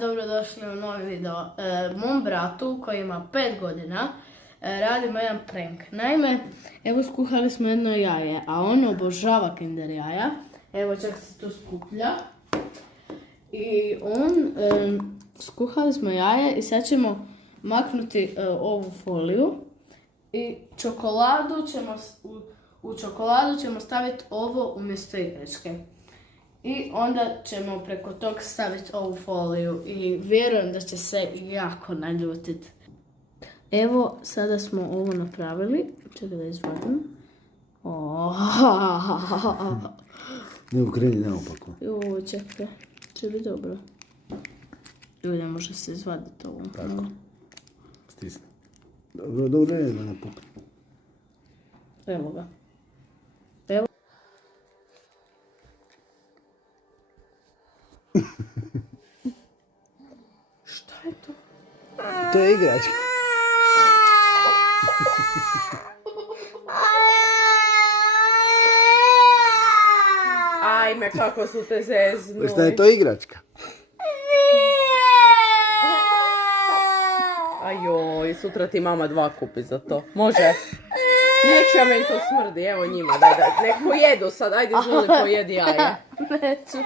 Dobrodošli u novi video. Mom bratu koji ima 5 godina radimo jedan prank. Naime, evo skuhali smo jedno jaje, a on obožava Kinder jaja. Evo čak se tu skuplja. I skuhali smo jaje i sad ćemo maknuti ovu foliju. I u čokoladu ćemo staviti ovo umjesto igračke. I onda ćemo preko tog staviti ovu foliju i vjerujem da će se jako naljutiti. Evo, sada smo ovo napravili. Čekaj da izvadim. Ne ukreni naopako. Joj, čekaj. Će biti dobro. Joj, ne može se izvaditi ovo. Tako. Stisni. Dobro je da ne pukne. Evo ga. Evo. Šta je to? To je igračka. Ajme, kako su te zeznuli. Šta je to igračka? Ajoj, sutra ti mama 2 kupi za to. Može? Neću ja, meni to smrdi, evo njima, daj. Nek pojedu sad, ajde izvoli pojedi jaje. Neću.